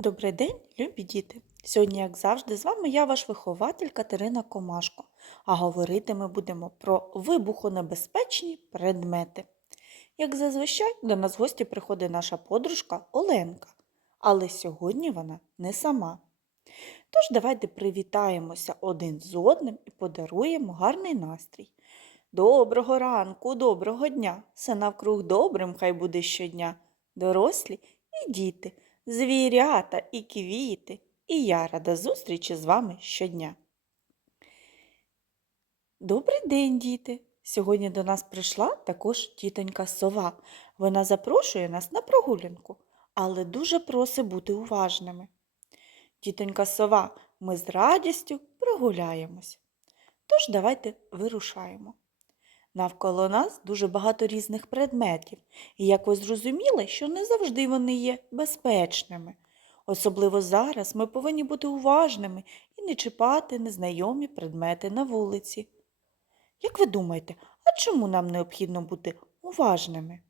Добрий день, любі діти! Сьогодні, як завжди, з вами я, ваш вихователь Катерина Комашко, а говорити ми будемо про вибухонебезпечні предмети. Як зазвичай, до нас в гості приходить наша подружка Оленка, але сьогодні вона не сама. Тож давайте привітаємося один з одним і подаруємо гарний настрій. Доброго ранку, доброго дня! Все навкруг добрим хай буде щодня. Дорослі і діти, звірята і квіти. І я рада зустрічі з вами щодня. Добрий день, діти! Сьогодні до нас прийшла також тітонька сова. Вона запрошує нас на прогулянку, але дуже просить бути уважними. Тітонька сова, ми з радістю прогуляємось. Тож давайте вирушаємо. Навколо нас дуже багато різних предметів, і як ви зрозуміли, що не завжди вони є безпечними. Особливо зараз ми повинні бути уважними і не чіпати незнайомі предмети на вулиці. Як ви думаєте, а чому нам необхідно бути уважними?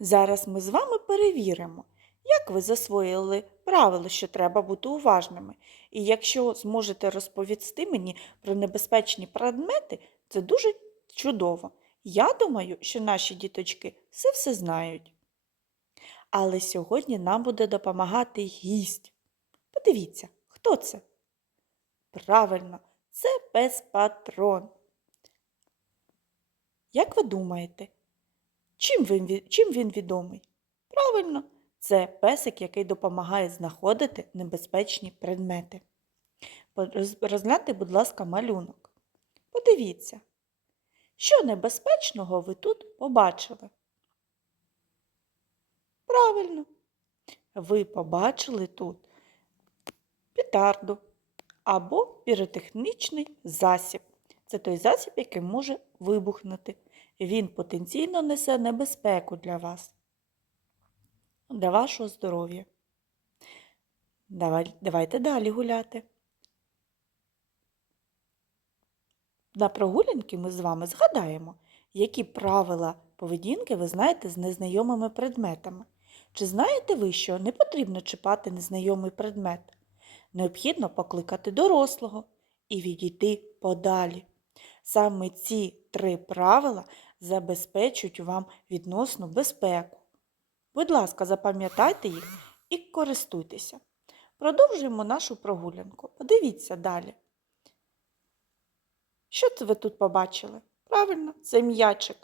Зараз ми з вами перевіримо, як ви засвоїли правило, що треба бути уважними. І якщо зможете розповісти мені про небезпечні предмети, це дуже чудово. Я думаю, що наші діточки все все знають. Але сьогодні нам буде допомагати гість. Подивіться, хто це? Правильно, це пес патрон. Як ви думаєте, чим він, чим він відомий? Правильно, це песик, який допомагає знаходити небезпечні предмети. Розгляньте, будь ласка, малюнок. Подивіться, що небезпечного ви тут побачили? Правильно, ви побачили тут петарду або піротехнічний засіб. Це той засіб, який може вибухнути. Він потенційно несе небезпеку для вас, для вашого здоров'я. Давай, давайте далі гуляти. На прогулянки ми з вами згадаємо, які правила поведінки ви знаєте з незнайомими предметами. Чи знаєте ви, що не потрібно чіпати незнайомий предмет? Необхідно покликати дорослого і відійти подалі. Саме ці три правила забезпечують вам відносну безпеку. Будь ласка, запам'ятайте їх і користуйтеся. Продовжуємо нашу прогулянку. Подивіться далі. Що це ви тут побачили? Правильно, це м'ячик.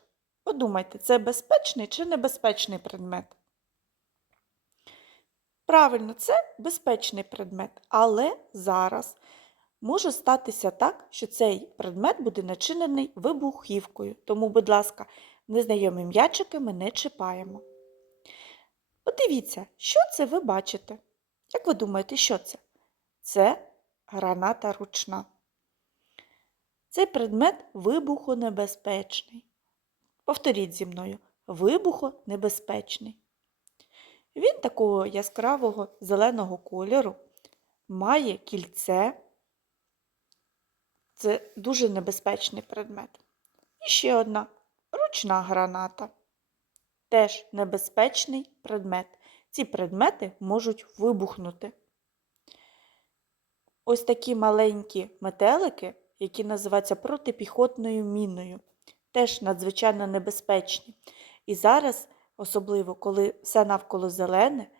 Подумайте, це безпечний чи небезпечний предмет? Правильно, це безпечний предмет, але зараз може статися так, що цей предмет буде начинений вибухівкою. Тому, будь ласка, незнайомі м'ячики ми не чіпаємо. Подивіться, що це ви бачите? Як ви думаєте, що це? Це граната ручна. Цей предмет вибухонебезпечний. Повторіть зі мною, вибухонебезпечний. Він такого яскравого зеленого кольору, має кільце. Це дуже небезпечний предмет. І ще одна ручна граната. Теж небезпечний предмет. Ці предмети можуть вибухнути. Ось такі маленькі метелики, які називаються протипіхотною міною, теж надзвичайно небезпечні. І зараз, особливо коли все навколо зелене,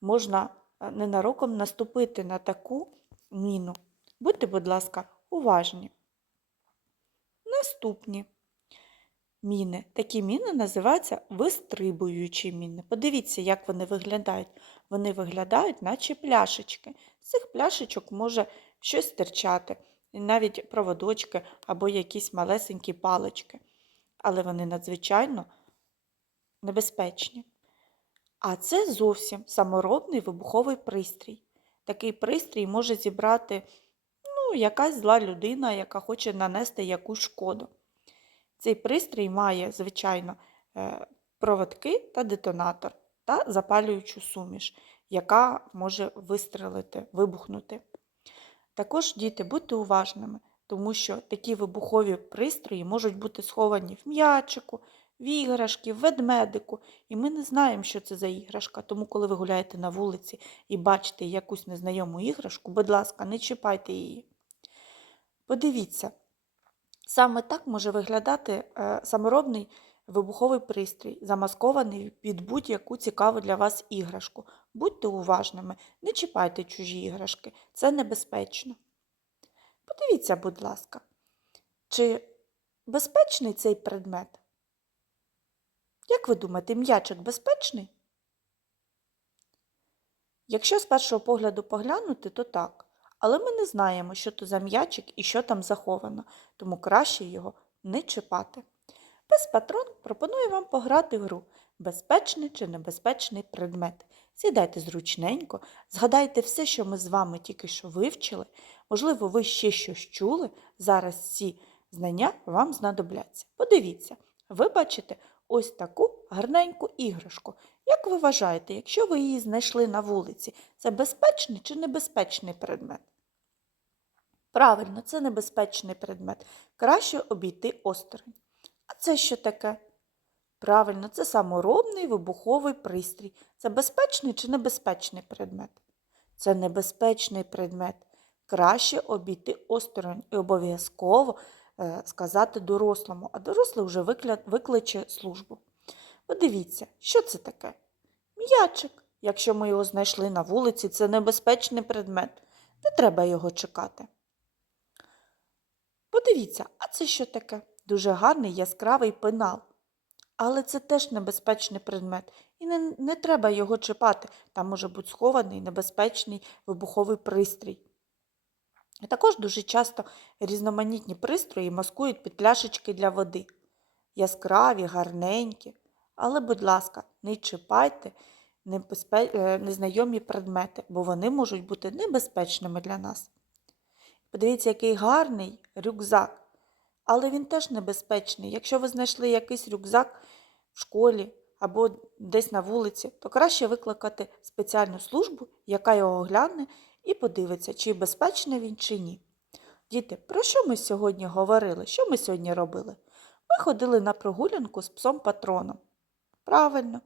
можна е, ненароком наступити на таку міну. Будьте, будь ласка, уважні. Наступні міни. Такі міни називаються вистрибуючі міни. Подивіться, як вони виглядають. Вони виглядають, наче пляшечки. З цих пляшечок може щось стирчати, навіть проводочки або якісь малесенькі палички. Але вони надзвичайно небезпечні. А це зовсім саморобний вибуховий пристрій. Такий пристрій може зібрати ну, якась зла людина, яка хоче нанести якусь шкоду. Цей пристрій має, звичайно, е, проводки та детонатор та запалюючу суміш, яка може вистрелити, вибухнути. Також, діти, будьте уважними, тому що такі вибухові пристрої можуть бути сховані в м'ячику, в іграшки, в ведмедику, і ми не знаємо, що це за іграшка. Тому, коли ви гуляєте на вулиці і бачите якусь незнайому іграшку, будь ласка, не чіпайте її. Подивіться, саме так може виглядати е, саморобний вибуховий пристрій, замаскований під будь-яку цікаву для вас іграшку. Будьте уважними, не чіпайте чужі іграшки, це небезпечно. Подивіться, будь ласка, чи безпечний цей предмет? Як ви думаєте, м'ячик безпечний? Якщо з першого погляду поглянути, то так. Але ми не знаємо, що то за м'ячик і що там заховано, тому краще його не чіпати. Без патрон пропоную вам пограти в гру Безпечний чи небезпечний предмет. Сідайте зручненько, згадайте все, що ми з вами тільки що вивчили. Можливо, ви ще щось чули. Зараз ці знання вам знадобляться. Подивіться, ви бачите ось таку гарненьку іграшку. Як ви вважаєте, якщо ви її знайшли на вулиці, це безпечний чи небезпечний предмет? Правильно, це небезпечний предмет. Краще обійти осторонь. А це що таке? Правильно, це саморобний вибуховий пристрій. Це безпечний чи небезпечний предмет? Це небезпечний предмет. Краще обійти осторонь і обов'язково е, сказати дорослому, а дорослий вже викличе службу. Подивіться, що це таке? М'ячик. Якщо ми його знайшли на вулиці, це небезпечний предмет. Не треба його чекати. Подивіться, а це що таке? Дуже гарний яскравий пенал. Але це теж небезпечний предмет, і не, не треба його чіпати. Там може бути схований небезпечний вибуховий пристрій. І також дуже часто різноманітні пристрої маскують під пляшечки для води. Яскраві, гарненькі. Але, будь ласка, не чіпайте е, незнайомі предмети, бо вони можуть бути небезпечними для нас. Подивіться, який гарний рюкзак. Але він теж небезпечний. Якщо ви знайшли якийсь рюкзак в школі або десь на вулиці, то краще викликати спеціальну службу, яка його огляне і подивиться, чи безпечний він, чи ні. Діти, про що ми сьогодні говорили? Що ми сьогодні робили? Ми ходили на прогулянку з псом патроном. Правильно.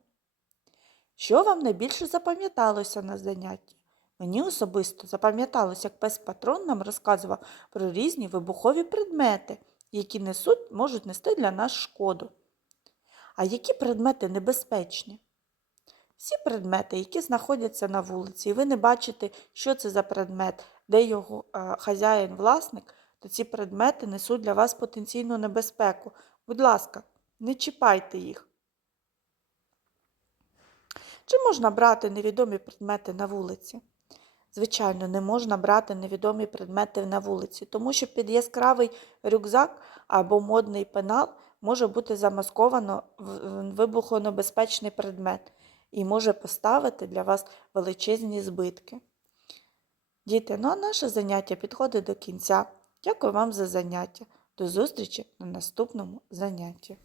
Що вам найбільше запам'яталося на занятті? Мені особисто запам'яталося, як пес патрон нам розказував про різні вибухові предмети, які несуть, можуть нести для нас шкоду. А які предмети небезпечні? Всі предмети, які знаходяться на вулиці, і ви не бачите, що це за предмет, де його е, хазяїн, власник, то ці предмети несуть для вас потенційну небезпеку. Будь ласка, не чіпайте їх. Чи можна брати невідомі предмети на вулиці? Звичайно, не можна брати невідомі предмети на вулиці, тому що під яскравий рюкзак або модний пенал може бути замасковано вибухонебезпечний предмет і може поставити для вас величезні збитки. Діти, ну а наше заняття підходить до кінця. Дякую вам за заняття. До зустрічі на наступному занятті.